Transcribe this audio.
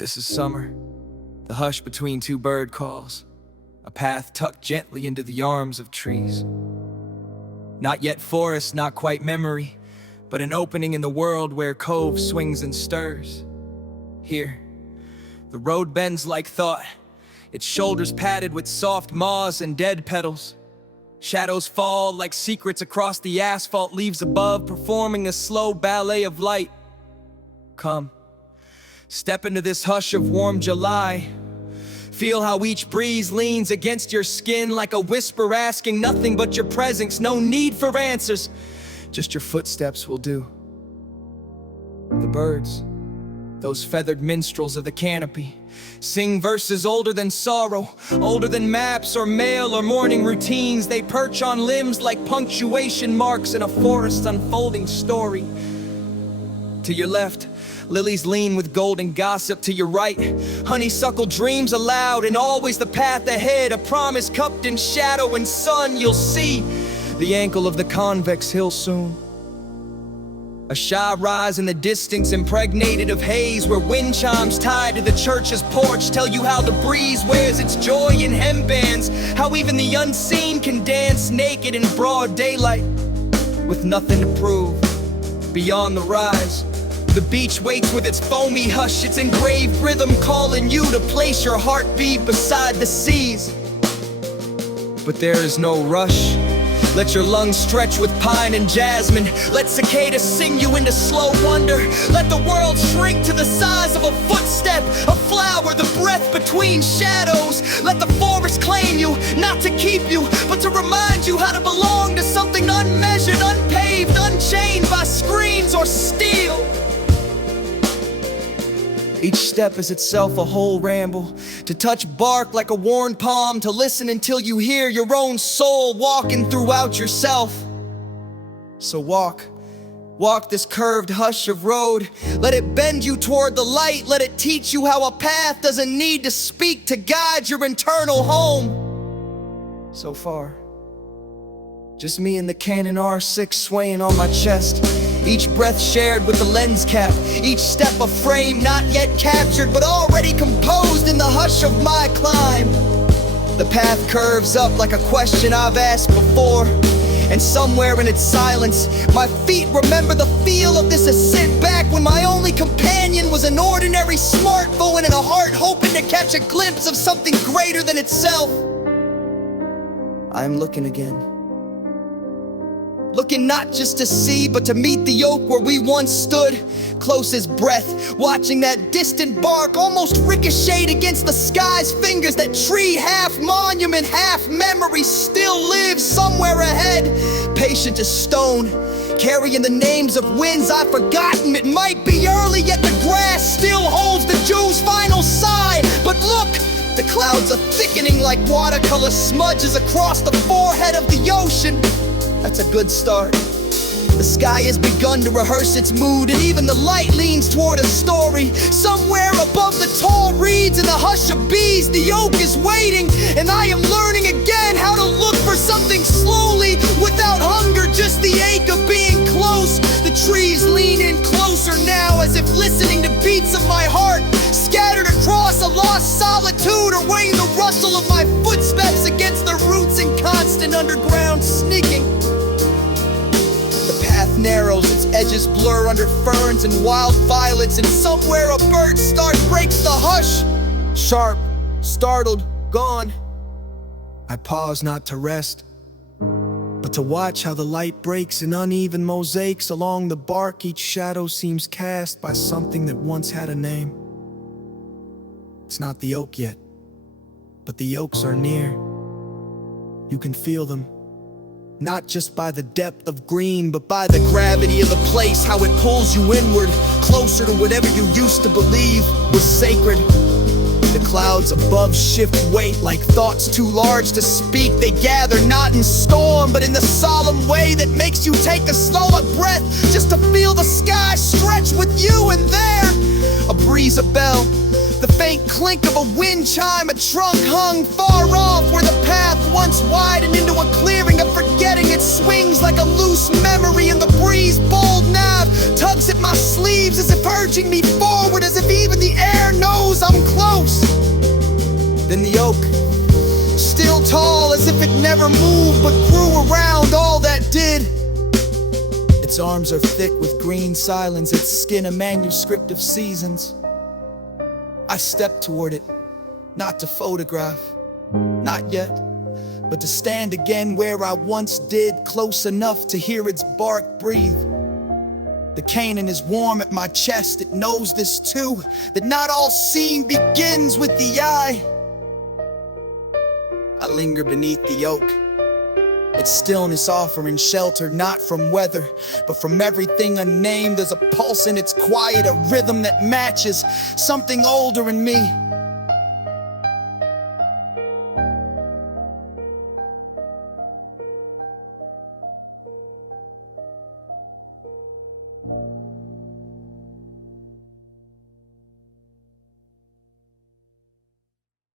This is summer, the hush between two bird calls, a path tucked gently into the arms of trees. Not yet forest, not quite memory, but an opening in the world where cove swings and stirs. Here, the road bends like thought, its shoulders padded with soft moss and dead petals. Shadows fall like secrets across the asphalt, leaves above performing a slow ballet of light. Come, step into this hush of warm July. Feel how each breeze leans against your skin like a whisper asking nothing but your presence. No need for answers, just your footsteps will do. The birds, those feathered minstrels of the canopy, sing verses older than sorrow, older than maps or mail or morning routines. They perch on limbs like punctuation marks in a forest's unfolding story. To your left, lilies lean with golden gossip. To your right, honeysuckle dreams aloud, and always the path ahead, a promise cupped in shadow and sun. You'll see the ankle of the convex hill soon. A shy rise in the distance, impregnated of haze, where wind chimes tied to the church's porch tell you how the breeze wears its joy in hembands, how even the unseen can dance naked in broad daylight, with nothing to prove beyond the rise. The beach waits with its foamy hush, its engraved rhythm calling you to place your heartbeat beside the seas. But there is no rush. Let your lungs stretch with pine and jasmine. Let cicadas sing you into slow wonder. Let the world shrink to the size of a footstep, a flower, the breath between shadows. Let the forest claim you, not to keep you, but to remind you how to belong to something unmeasured, unpaved, unchained by screens or steel. Each step is itself a whole ramble, to touch bark like a worn palm, to listen until you hear your own soul walking throughout yourself. So walk this curved hush of road. Let it bend you toward the light. Let it teach you how a path doesn't need to speak to guide your internal home. So far, just me and the Canon R6 swaying on my chest. Each breath shared with the lens cap, each step a frame not yet captured but already composed in the hush of my climb. The path curves up like a question I've asked before, and somewhere in its silence, my feet remember the feel of this ascent back when my only companion was an ordinary smartphone and a heart hoping to catch a glimpse of something greater than itself. I'm looking again. Looking not just to see, but to meet the oak where we once stood, close as breath, watching that distant bark almost ricochet against the sky's fingers. That tree, half monument, half memory, still lives somewhere ahead, patient as stone, carrying the names of winds I've forgotten. It might be early, yet the grass still holds the dew's final sigh. But look, the clouds are thickening like watercolor smudges across the forehead of the ocean. That's a good start. The sky has begun to rehearse its mood, and even the light leans toward a story. Somewhere above the tall reeds and the hush of bees, the oak is waiting, and I am learning again how to look for something slowly, without hunger, just the ache of being close. The trees lean in closer now, as if listening to beats of my heart, scattered across a lost solitude, or weighing the rustle of my footsteps against the roots in constant underground sneaking. The path narrows, its edges blur under ferns and wild violets, and somewhere a bird's start breaks the hush. Sharp, startled, gone. I pause not to rest, but to watch how the light breaks in uneven mosaics along the bark. Each shadow seems cast by something that once had a name. It's not the oak yet, but the oaks are near. You can feel them, not just by the depth of green, but by the gravity of the place, how it pulls you inward, closer to whatever you used to believe was sacred. The clouds above shift weight like thoughts too large to speak. They gather not in storm, but in the solemn way that makes you take a slower breath, just to feel the sky stretch with you. And there, a breeze, a bell, the faint clink of a wind chime, a trunk hung far off where the path once widened into a clearing of forgetting. It swings like a loose memory in the breeze, bold nav, tugs at my sleeves as if urging me forward, as if even the air knows I'm close. Then the oak, still tall as if it never moved but grew around all that did. Its arms are thick with green silence, its skin a manuscript of seasons. I step toward it, not to photograph, not yet, but to stand again where I once did, close enough to hear its bark breathe. The canaan is warm at my chest, it knows this too, that not all seeing begins with the eye. I linger beneath the oak, its stillness offering shelter not from weather, but from everything unnamed. There's a pulse in its quiet, a rhythm that matches something older in me.